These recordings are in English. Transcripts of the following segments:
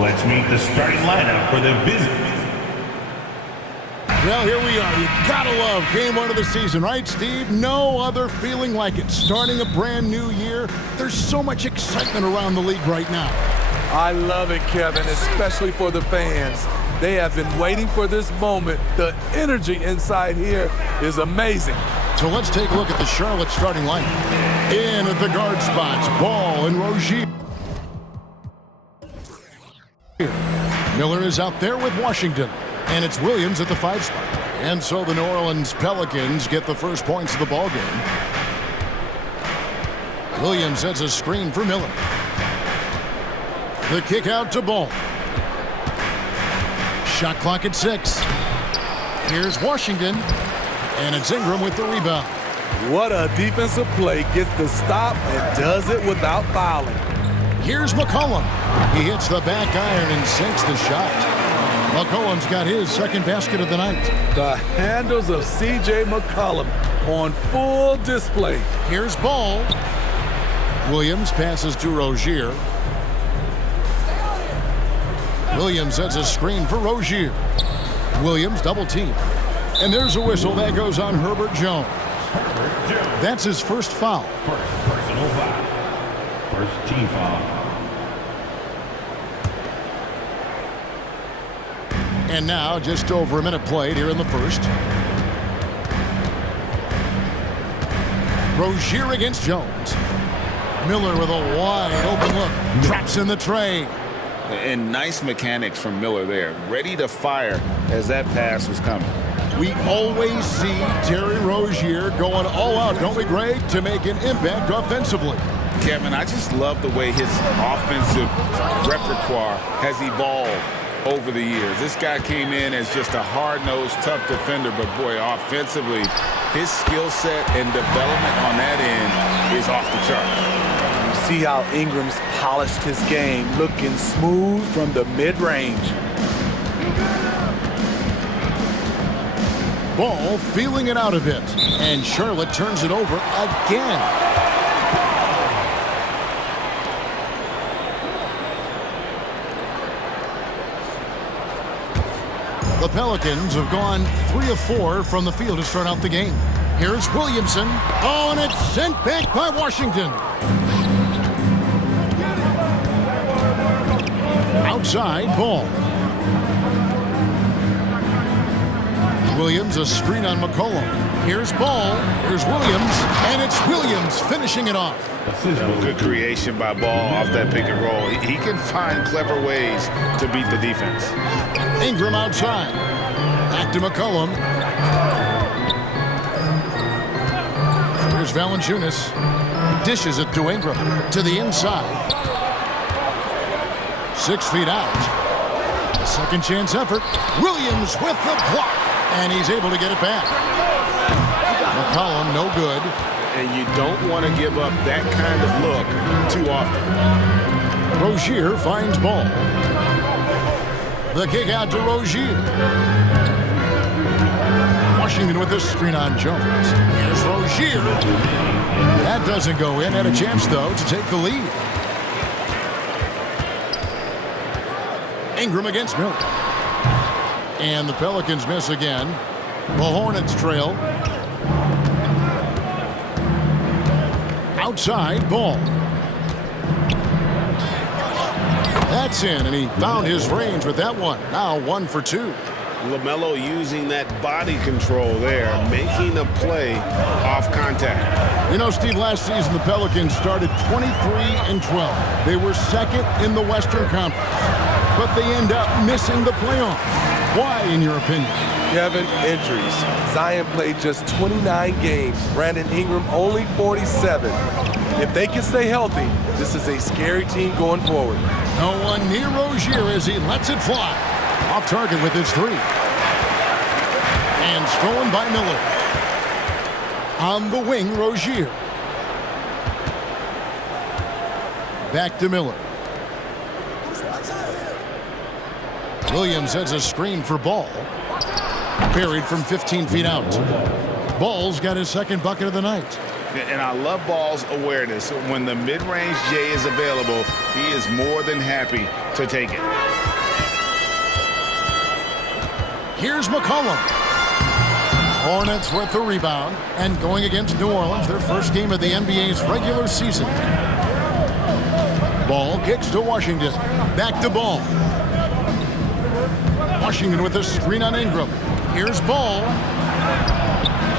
Let's meet the starting lineup for the visit. Well, here we are. You gotta love game one of the season, right, Steve? No other feeling like it. Starting a brand new year, there's so much excitement around the league right now. I love it, Kevin, especially for the fans. They have been waiting for this moment. The energy inside here is amazing. So let's take a look at the Charlotte starting lineup. In at the guard spots, Ball and Rozier. Miller is out there with Washington. And it's Williams at the 5 spot. And so the New Orleans Pelicans get the first points of the ball game. Williams sets a screen for Miller. The kick out to Ball. Shot clock at 6. Here's Washington. And it's Ingram with the rebound. What a defensive play. Gets the stop and does it without fouling. Here's McCollum. He hits the back iron and sinks the shot. McCollum's got his second basket of the night. The handles of C.J. McCollum on full display. Here's Ball. Williams passes to Rozier. Williams sets a screen for Rozier. Williams double team. And there's a whistle that goes on Herbert Jones. That's his first foul. First personal foul. First team foul. And now, just over a minute played here in the first. Rozier against Jones. Miller with a wide open look. Drops in the tray. And nice mechanics from Miller there. Ready to fire as that pass was coming. We always see Terry Rozier going all out, don't we, Greg, to make an impact offensively. Kevin, I just love the way his offensive repertoire has evolved over the years. This guy came in as just a hard-nosed, tough defender, but boy, offensively, his skill set and development on that end is off the charts. You see how Ingram's polished his game, looking smooth from the mid-range. Ball feeling it out a bit, and Charlotte turns it over again. The Pelicans have gone 3 of 4 from the field to start out the game. Here's Williamson. Oh, and it's sent back by Washington. Outside, Ball. Williams, a screen on McCollum. Here's Ball. Here's Williams. And it's Williams finishing it off. Good creation by Ball off that pick and roll. He can find clever ways to beat the defense. Ingram outside. Back to McCollum. Here's Valanciunas. Dishes it to Ingram. To the inside. 6 feet out. A second chance effort. Williams with the block. And he's able to get it back. McCollum, no good. And you don't want to give up that kind of look too often. Rozier finds Ball. The kick out to Rozier. Washington with this screen on Jones. Here's Rozier. That doesn't go in. Had a chance, though, to take the lead. Ingram against Miller. And the Pelicans miss again. The Hornets trail. Outside, Ball. That's in, and he found his range with that one. Now 1 for 2. LaMelo using that body control there, making a play off contact. You know, Steve, last season the Pelicans started 23-12. They were second in the Western Conference, but they end up missing the playoffs. Why, in your opinion? Kevin, injuries. Zion played just 29 games. Brandon Ingram only 47. If they can stay healthy, this is a scary team going forward. No one near Rozier as he lets it fly. Off target with his 3. And stolen by Miller. On the wing, Rozier. Back to Miller. Williams has a screen for Ball. Buried from 15 feet out. Ball's got his second bucket of the night. And I love Ball's awareness. When the mid-range J is available, he is more than happy to take it. Here's McCollum. Hornets with the rebound and going against New Orleans, their first game of the NBA's regular season. Ball kicks to Washington. Back to Ball. Washington with a screen on Ingram. Here's Ball.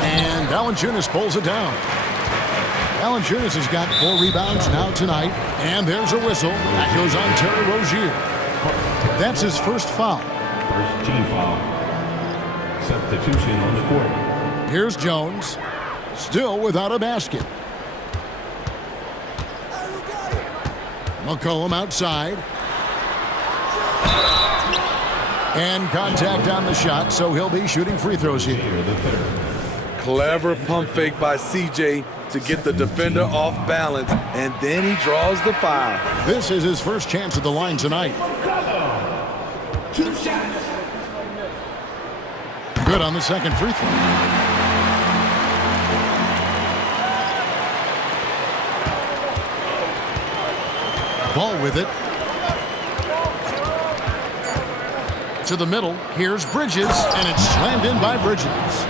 And Valanciunas pulls it down. Valanciunas has got 4 rebounds now tonight. And there's a whistle. That goes on Terry Rozier. That's his first foul. First team foul. Substitution on the court. Here's Jones. Still without a basket. McCollum outside. And contact on the shot, so he'll be shooting free throws here. Clever pump fake by CJ to get the defender off balance, and then he draws the foul. This is his first chance at the line tonight. 2 shots. Good on the second free throw. Ball with it. To the middle. Here's Bridges, and it's slammed in by Bridges.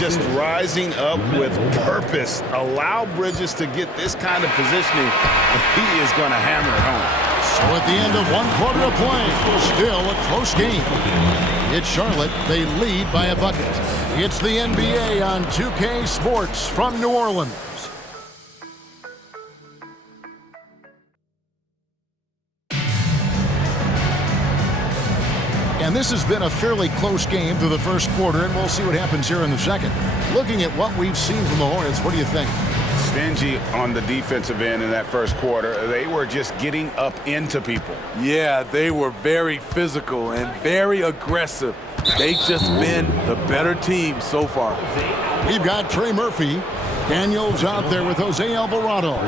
Just rising up with purpose. Allow Bridges to get this kind of positioning, and he is going to hammer it home. So at the end of 1 quarter of play, still a close game. It's Charlotte. They lead by a bucket. It's the NBA on 2K Sports from New Orleans. And this has been a fairly close game through the first quarter, and we'll see what happens here in the second. Looking at what we've seen from the Hornets, what do you think? Stingy on the defensive end in that first quarter. They were just getting up into people. Yeah, they were very physical and very aggressive. They've just been the better team so far. We've got Trey Murphy. Daniels out there with Jose Alvarado.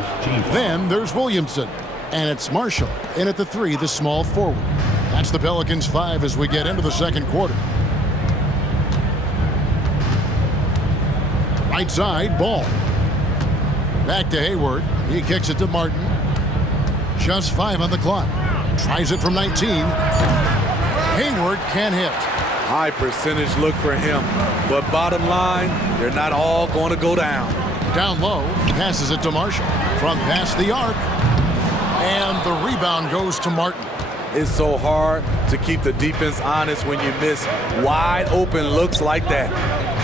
Then there's Williamson. And it's Marshall in at the 3, the small forward. That's the Pelicans 5 as we get into the second quarter. Right side, Ball. Back to Hayward. He kicks it to Martin. Just 5 on the clock. Tries it from 19. Hayward can't hit. High percentage look for him. But bottom line, they're not all going to go down. Down low. Passes it to Marshall. From past the arc. And the rebound goes to Martin. It's so hard to keep the defense honest when you miss wide open looks like that.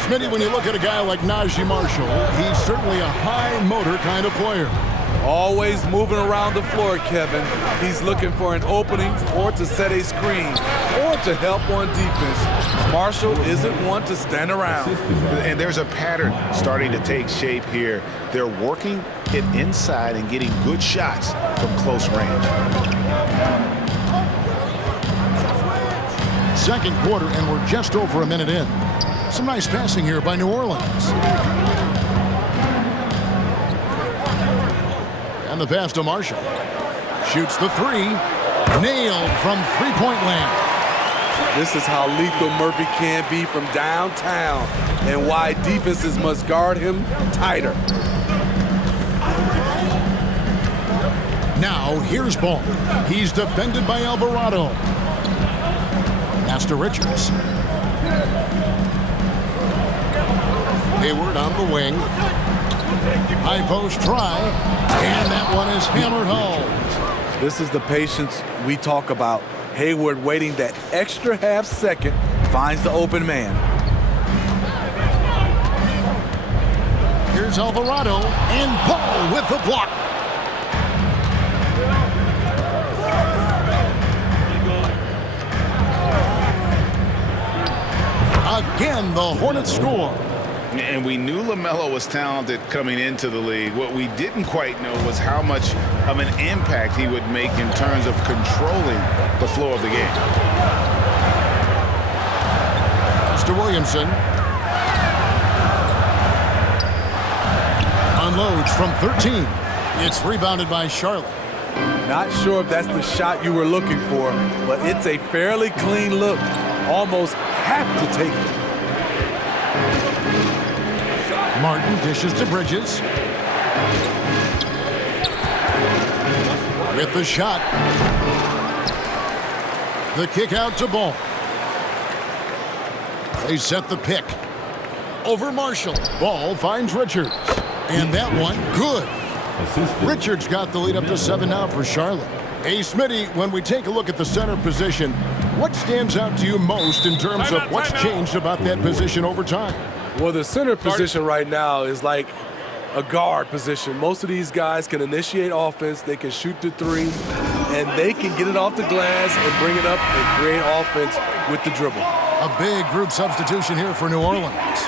Smitty, when you look at a guy like Najee Marshall, he's certainly a high motor kind of player. Always moving around the floor, Kevin. He's looking for an opening or to set a screen or to help on defense. Marshall isn't one to stand around. And there's a pattern starting to take shape here. They're working it inside and getting good shots from close range. Second quarter, and we're just over a minute in. Some nice passing here by New Orleans. And the pass to Marshall. Shoots the 3. Nailed from three-point land. This is how lethal Murphy can be from downtown and why defenses must guard him tighter. Now, here's Ball. He's defended by Alvarado. Pass to Richards. Hayward on the wing. High post try. And that one is hammered home. This is the patience we talk about. Hayward waiting that extra half second, finds the open man. Here's Alvarado, and Ball with the block. Again, the Hornets score. And we knew LaMelo was talented coming into the league. What we didn't quite know was how much of an impact he would make in terms of controlling the flow of the game. Mr. Williamson. Unloads from 13. It's rebounded by Charlotte. Not sure if that's the shot you were looking for, but it's a fairly clean look. Almost have to take it. Martin dishes to Bridges. with the shot. The kick out to Ball. They set the pick. Over Marshall. Ball finds Richards. And that one, good. Richards got the lead up to 7 now for Charlotte. Hey, Smitty, when we take a look at the center position, what stands out to you most in terms of what's changed about that position over time? Well, the center position right now is like a guard position. Most of these guys can initiate offense, they can shoot the three, and they can get it off the glass and bring it up and create offense with the dribble. A big group substitution here for New Orleans.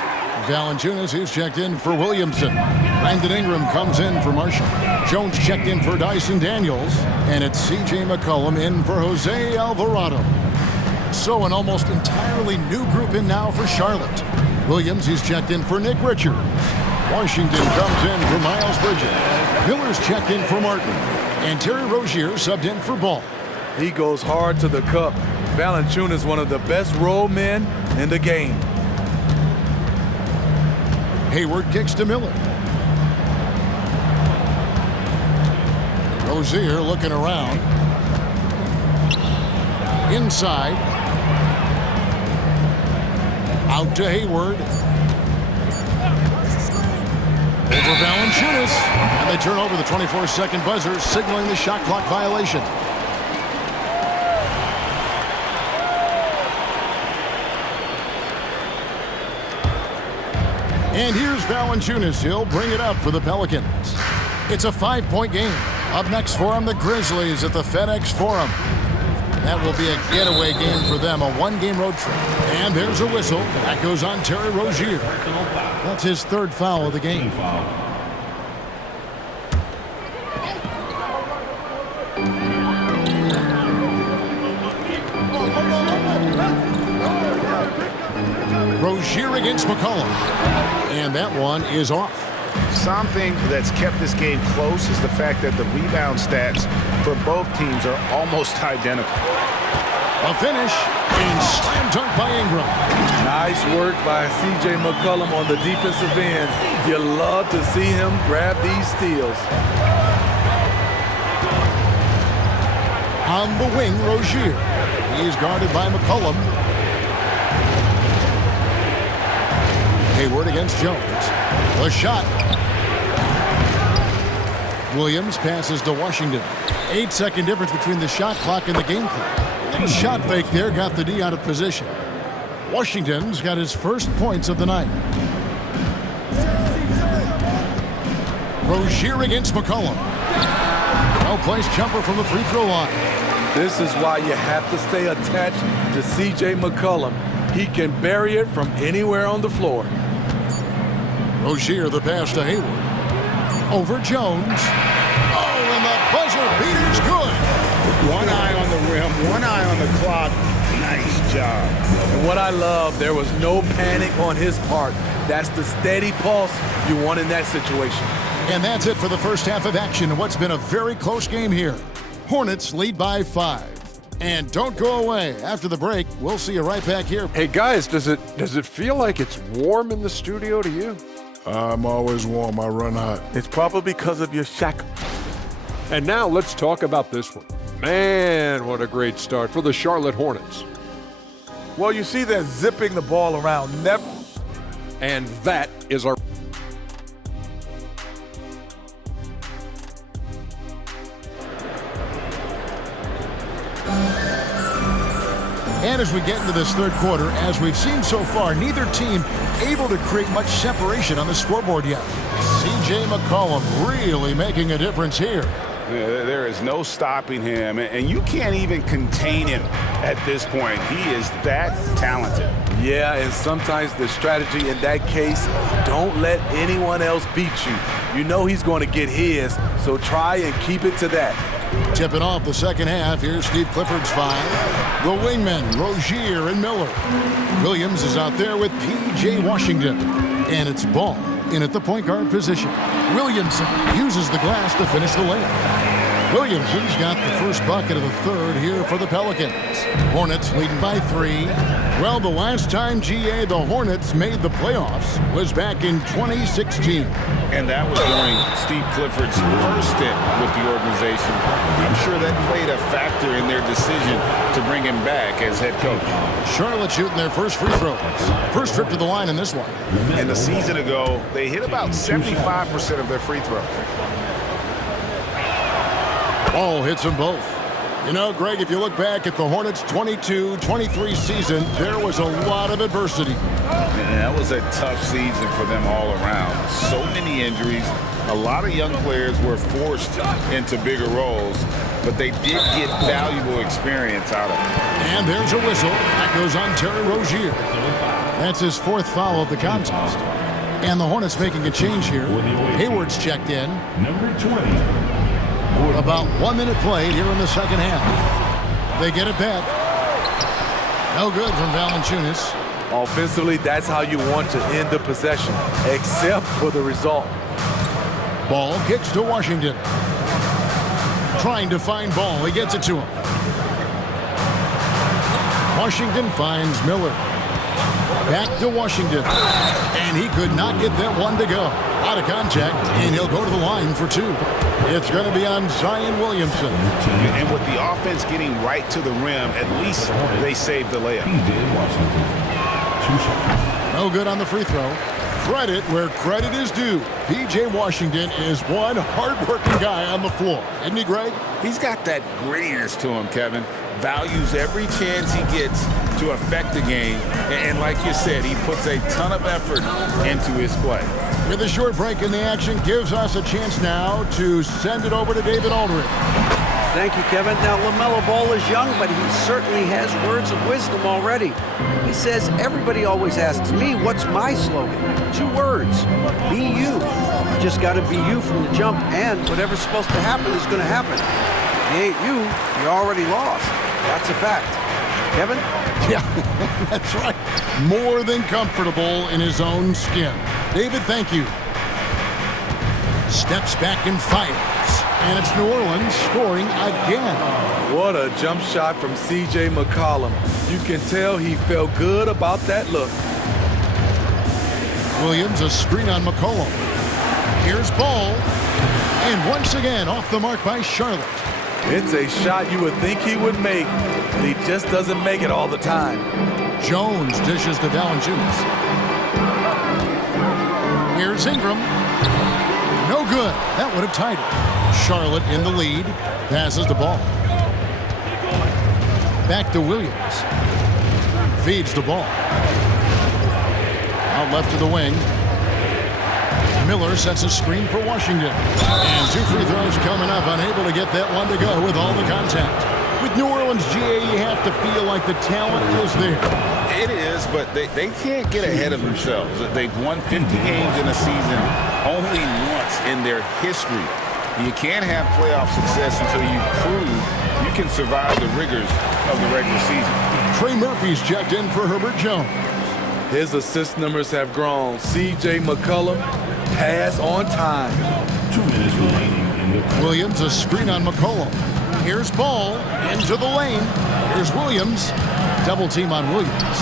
Valanciunas, he's checked in for Williamson. Brandon Ingram comes in for Marshall. Jones checked in for Dyson Daniels. And it's C.J. McCollum in for Jose Alvarado. So an almost entirely new group in now for Charlotte. Williams, he's checked in for Nick Richards. Washington comes in for Miles Bridges. Miller's checked in for Martin. And Terry Rozier subbed in for Ball. He goes hard to the cup. Valanciunas is one of the best roll men in the game. Hayward kicks to Miller. Rozier looking around. Inside. Out to Hayward. Over Valanciunas. And they turn over the 24-second buzzer, signaling the shot clock violation. And here's Valanciunas. He'll bring it up for the Pelicans. It's a 5-point game. Up next for them, the Grizzlies at the FedEx Forum. That will be a getaway game for them, a 1-game road trip. And there's a whistle. That goes on Terry Rozier. That's his 3rd foul of the game. Rozier against McCollum. And that one is off. Something that's kept this game close is the fact that the rebound stats for both teams are almost identical. A finish and slam dunk by Ingram. Nice work by C.J. McCollum on the defensive end. You love to see him grab these steals. On the wing, Rozier. He's guarded by McCollum. Hayward against Jones. The shot. Williams passes to Washington. 8-second difference between the shot clock and the game clock. Little shot fake there got the D out of position. Washington's got his first points of the night. Rozier against McCollum. Well-placed jumper from the free throw line. This is why you have to stay attached to C.J. McCollum. He can bury it from anywhere on the floor. Rozier, the pass to Hayward. Over Jones. Oh, and the buzzer beater's good. One eye on the rim, one eye on the clock. Nice job. And what I love, there was no panic on his part. That's the steady pulse you want in that situation. And that's it for the first half of action in what's been a very close game here. Hornets lead by 5. And don't go away. After the break, we'll see you right back here. Hey guys, does it feel like it's warm in the studio to you? I'm always warm. I run hot. It's probably because of your shack. And now let's talk about this one. Man, what a great start for the Charlotte Hornets. Well, you see they're zipping the ball around. And that is our... And as we get into this 3rd quarter, as we've seen so far, neither team able to create much separation on the scoreboard yet. C.J. McCollum really making a difference here. There is no stopping him, and you can't even contain him at this point. He is that talented. Yeah, and sometimes the strategy in that case, don't let anyone else beat you. You know he's going to get his, so try and keep it to that. Tipping off the second half, here's Steve Clifford's five. The wingmen, Rozier and Miller. Williams is out there with P.J. Washington. And it's Ball in at the point guard position. Williamson uses the glass to finish the layup. Williamson's got the first bucket of the third here for the Pelicans. Hornets leading by 3. Well, the last time, GA, the Hornets made the playoffs was back in 2016. And that was during Steve Clifford's first stint with the organization. I'm sure that played a factor in their decision to bring him back as head coach. Charlotte shooting their first free throws. First trip to the line in this one. And a season ago, they hit about 75% of their free throws. Ball hits them both. You know, Greg, if you look back at the Hornets' 22-23 season, there was a lot of adversity. And that was a tough season for them all around. So many injuries. A lot of young players were forced into bigger roles, but they did get valuable experience out of it. And there's a whistle. That goes on Terry Rozier. That's his 4th foul of the contest. And the Hornets making a change here. Hayward's checked in. Number 20. About 1 minute played here in the second half. They get it back. No good from Valanciunas. Offensively, that's how you want to end the possession, except for the result. Ball kicks to Washington. Trying to find Ball. He gets it to him. Washington finds Miller. Back to Washington. And he could not get that one to go. Out of contact, and he'll go to the line for 2. It's going to be on Zion Williamson. And with the offense getting right to the rim, at least they saved the layup. No good on the free throw. Credit where credit is due. P.J. Washington is one hard-working guy on the floor. Isn't he, Greg? He's got that grittiness to him, Kevin. Values every chance he gets to affect the game. And like you said, he puts a ton of effort into his play. With a short break in the action, gives us a chance now to send it over to David Aldridge. Thank you, Kevin. Now, LaMelo Ball is young, but he certainly has words of wisdom already. He says, everybody always asks me, what's my slogan? 2 words, be you. You just got to be you from the jump, and whatever's supposed to happen is going to happen. If you ain't you, you're already lost. That's a fact. Kevin? Yeah, that's right. More than comfortable in his own skin. David, thank you. Steps back and fires. And it's New Orleans scoring again. What a jump shot from C.J. McCollum. You can tell he felt good about that look. Williams, a screen on McCollum. Here's Ball. And once again, off the mark by Charlotte. It's a shot you would think he would make, but he just doesn't make it all the time. Jones dishes to Valanciunas. Here's Ingram. No good. That would have tied it. Charlotte in the lead. Passes the ball. Back to Williams. Feeds the ball. Out left to the wing. Miller sets a screen for Washington. And 2 free throws coming up. Unable to get that one to go with all the contact. With New Orleans, GA, you have to feel like the talent is there. It is, but they can't get ahead of themselves. They've won 50 games in a season only once in their history. You can't have playoff success until you prove you can survive the rigors of the regular season. Trey Murphy's checked in for Herbert Jones. His assist numbers have grown. C.J. McCollum, pass on time. 2 minutes remaining in the Williams, a screen on McCollum. Here's Ball into the lane. Here's Williams. Double team on Williams.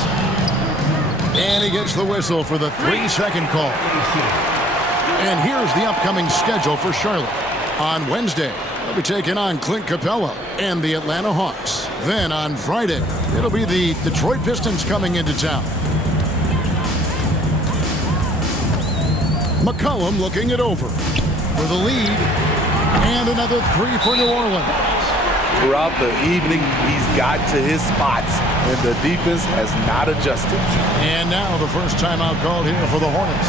And he gets the whistle for the 3-second call. And here's the upcoming schedule for Charlotte. On Wednesday, they'll be taking on Clint Capella and the Atlanta Hawks. Then on Friday, it'll be the Detroit Pistons coming into town. McCollum looking it over for the lead. And another 3 for New Orleans. Throughout the evening, he's got to his spots, and the defense has not adjusted. And now the first timeout called here for the Hornets.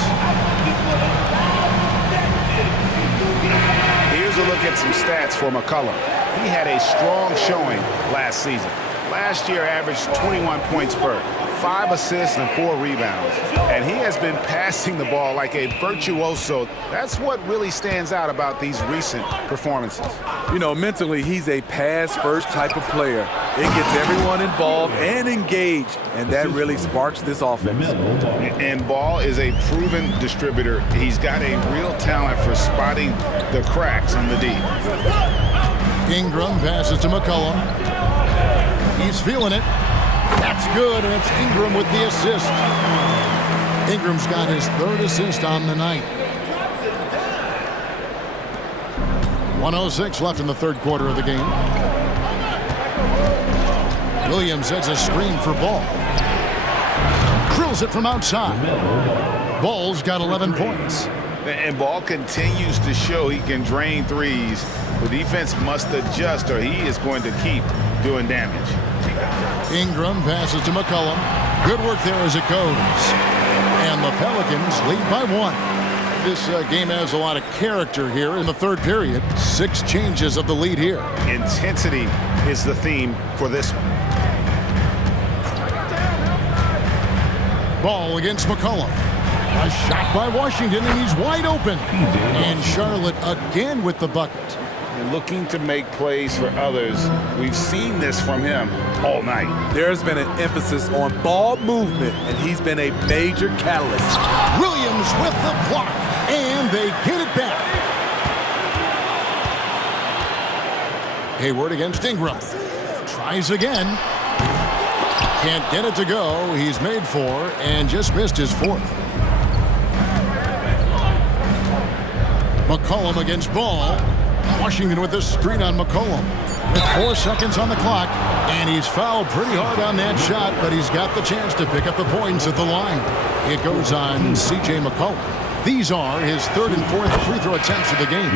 Here's a look at some stats for McCollum. He had a strong showing last season. Last year averaged 21 points per, 5 assists and 4 rebounds. And he has been passing the ball like a virtuoso. That's what really stands out about these recent performances. You know, mentally, he's a pass-first type of player. It gets everyone involved and engaged, and that really sparks this offense. And Ball is a proven distributor. He's got a real talent for spotting the cracks in the D. Ingram passes to McCollum. He's feeling it. That's good, and it's Ingram with the assist. Ingram's got his 3rd assist on the night. 1:06 left in the 3rd quarter of the game. Williams sets a screen for Ball. Drills it from outside. Ball's got 11 points. And Ball continues to show he can drain threes. The defense must adjust or he is going to keep doing damage. Ingram passes to McCollum. Good work there as it goes. And the Pelicans lead by 1. This game has a lot of character here in the 3rd period. 6 changes of the lead here. Intensity is the theme for this one. Ball against McCollum. A shot by Washington, and he's wide open. And Charlotte again with the bucket. Looking to make plays for others. We've seen this from him all night. There's been an emphasis on ball movement, and he's been a major catalyst. Williams with the block, and they get it back. Hayward against Ingram. Tries again. Can't get it to go. He's made 4 and just missed his 4th. McCollum against Ball. Washington with the screen on McCollum. With 4 seconds on the clock, and he's fouled pretty hard on that shot, but he's got the chance to pick up the points at the line. It goes on C.J. McCollum. These are his 3rd and 4th free throw attempts of the game.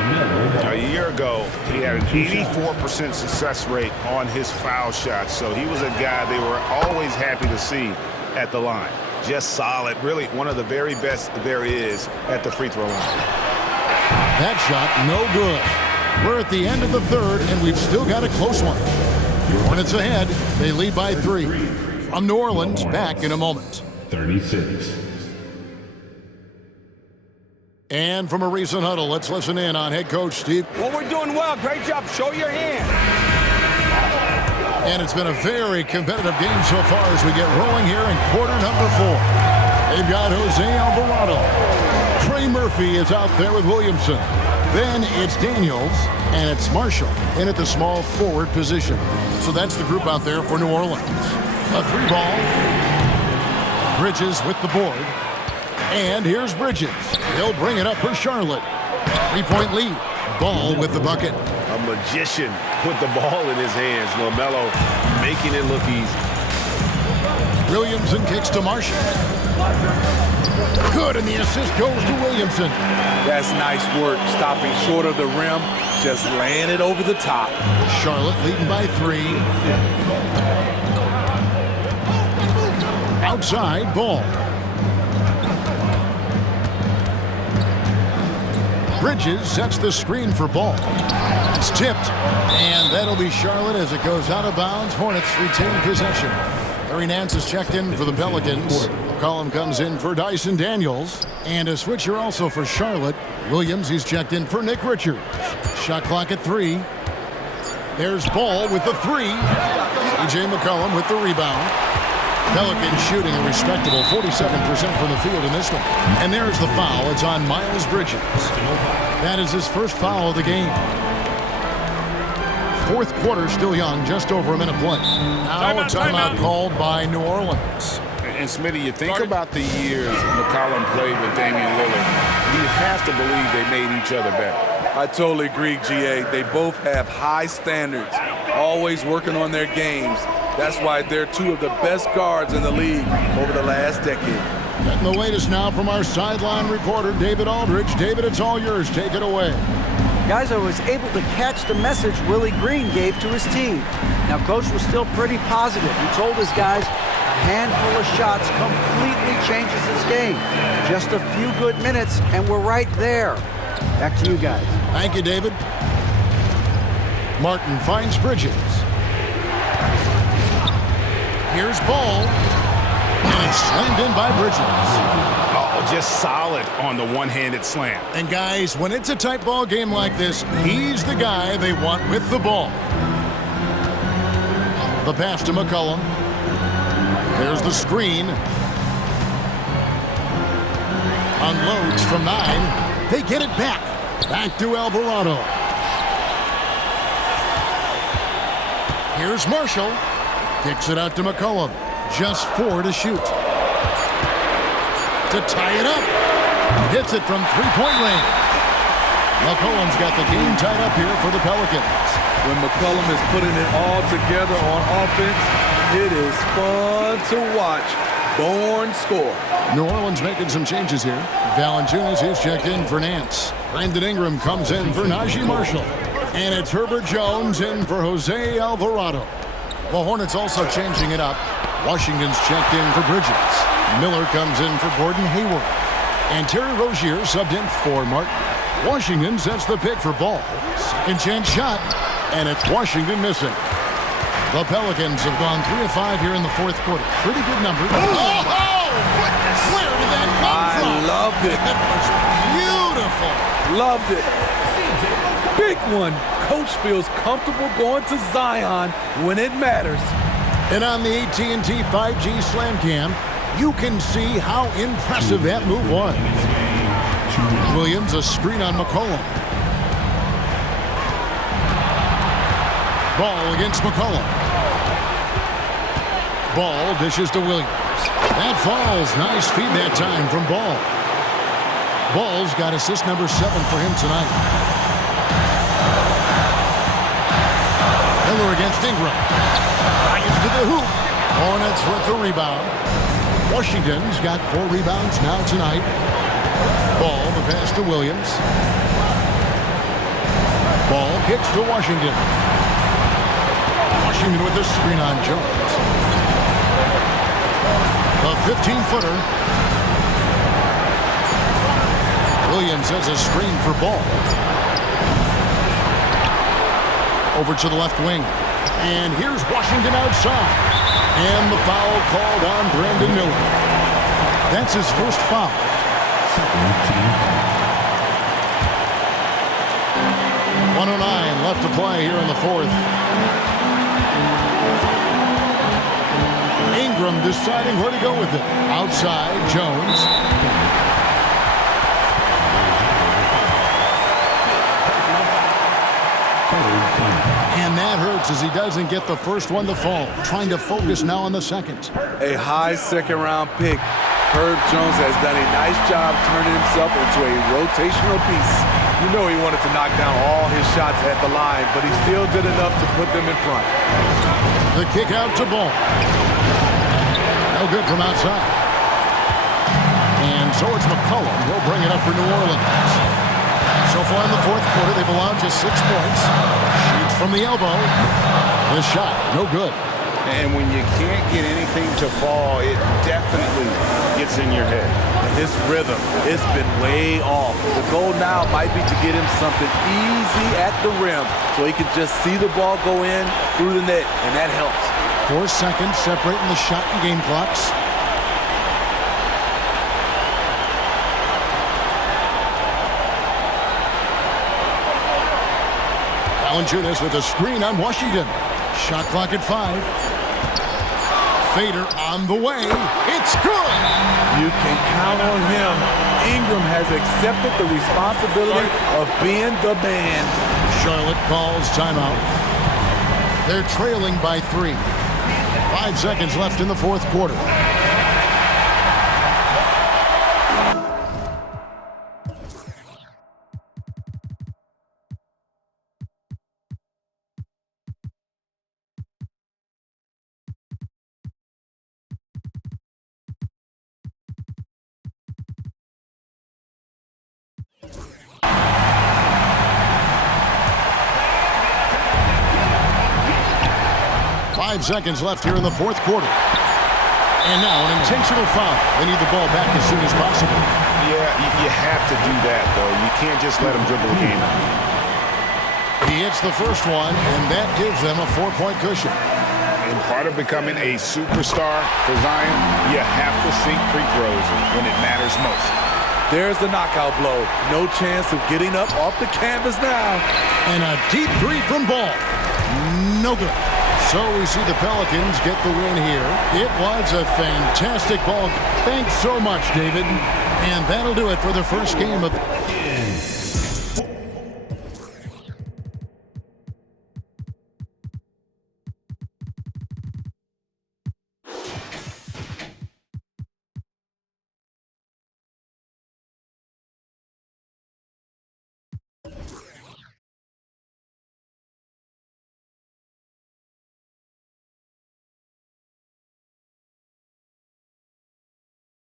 A year ago, he had an 84% success rate on his foul shots, so he was a guy they were always happy to see at the line. Just solid, really one of the very best there is at the free throw line. That shot, no good. We're at the end of the 3rd, and we've still got a close one. Hornets ahead. They lead by 3. From New Orleans, back in a moment. 36. And from a recent huddle, let's listen in on head coach Steve. Well, we're doing well. Great job. Show your hand. And it's been a very competitive game so far as we get rolling here in quarter number 4. They've got Jose Alvarado. Trey Murphy is out there with Williamson. Then it's Daniels, and it's Marshall in at the small forward position. So that's the group out there for New Orleans. A 3-ball. Bridges with the board. And here's Bridges. He'll bring it up for Charlotte. 3-point lead. Ball with the bucket. A magician with the ball in his hands. LaMelo making it look easy. Williamson kicks to Marshall. Good, and the assist goes to Williamson. That's nice work, stopping short of the rim, just laying it over the top. Charlotte leading by 3. Outside, Ball. Bridges sets the screen for Ball. It's tipped, and that'll be Charlotte as it goes out of bounds. Hornets retain possession. Larry Nance is checked in for the Pelicans. McCollum comes in for Dyson Daniels. And a switcher also for Charlotte. Williams, he's checked in for Nick Richards. Shot clock at 3. There's Ball with the 3. C.J. McCollum with the rebound. Pelicans shooting a respectable 47% from the field in this one. And there's the foul. It's on Miles Bridges. That is his first foul of the game. 4th quarter still young, just over a minute play. Now a timeout called by New Orleans. And Smitty, you think about the years McCollum played with Damian Lillard. You have to believe they made each other better. I totally agree, GA. They both have high standards, always working on their games. That's why they're 2 of the best guards in the league over the last decade. Getting the latest now from our sideline reporter, David Aldridge. David, it's all yours. Take it away. Guys, I was able to catch the message Willie Green gave to his team. Now, Coach was still pretty positive. He told his guys a handful of shots completely changes his game. Just a few good minutes, and we're right there. Back to you guys. Thank you, David. Martin finds Bridges. Here's Ball. And it's slammed in by Bridges. Oh, just solid on the one-handed slam. And guys, when it's a tight ball game like this, he's the guy they want with the ball. The pass to McCollum. There's the screen. Unloads from 9. They get it back. Back to Alvarado. Here's Marshall. Kicks it out to McCollum. Just 4 to shoot. To tie it up. Hits it from three-point range. McCollum's got the game tied up here for the Pelicans. When McCollum is putting it all together on offense, it is fun to watch. Born score. New Orleans making some changes here. Valanciunas is checked in for Nance. Brandon Ingram comes in for Najee Marshall. And it's Herbert Jones in for Jose Alvarado. The Hornets also changing it up. Washington's checked in for Bridges. Miller comes in for Gordon Hayward. And Terry Rozier subbed in for Martin. Washington sets the pick for Ball. Second chance shot. And it's Washington missing. The Pelicans have gone 3 of 5 here in the fourth quarter. Pretty good number. Oh, goodness! Where did that come from? I loved it. That was beautiful. Loved it. Big one. Coach feels comfortable going to Zion when it matters. And on the AT&T 5G Slam Cam, you can see how impressive that move was. Williams, a screen on McCollum. Ball against McCollum. Ball dishes to Williams. That falls. Nice feed that time from Ball. Ball's got assist number 7 for him tonight. Miller against Ingram. Right into the hoop. Hornets with the rebound. Washington's got 4 rebounds now tonight. Ball, the pass to Williams. Ball kicks to Washington. Washington with the screen on Jones. A 15-footer. Williams has a screen for Ball. Over to the left wing. And here's Washington outside. And the foul called on Brandon Miller. That's his first foul. 109 left to play here in the fourth. Ingram deciding where to go with it. Outside, Jones. And that hurts as he doesn't get the first one to fall. Trying to focus now on the second. A high second-round pick. Herb Jones has done a nice job turning himself into a rotational piece. You know he wanted to knock down all his shots at the line, but he still did enough to put them in front. The kick out to Ball. No good from outside. And so it's McCollum. He'll bring it up for New Orleans. So far in the fourth quarter, they've allowed just 6 points. Shoots from the elbow. The shot, no good. And when you can't get anything to fall, it definitely gets in your head. His rhythm, it's been way off. The goal now might be to get him something easy at the rim so he can just see the ball go in through the net, and that helps. 4 seconds separating the shot and game clocks. Valanciunas with a screen on Washington. Shot clock at 5. Fader on the way. It's good. You can count on him. Ingram has accepted the responsibility of being the man. Charlotte calls timeout. They're trailing by 3. 5 seconds left in the fourth quarter. Five seconds left here in the fourth quarter. And now an intentional foul. They need the ball back as soon as possible. Yeah, you have to do that, though. You can't just let them dribble the game out. He hits the first one, and that gives them a 4-point cushion. And part of becoming a superstar for Zion, you have to sink free throws when it matters most. There's the knockout blow. No chance of getting up off the canvas now. And a deep 3 from Ball. No good. So we see the Pelicans get the win here. It was a fantastic ball. Thanks so much, David. And that'll do it for the first game of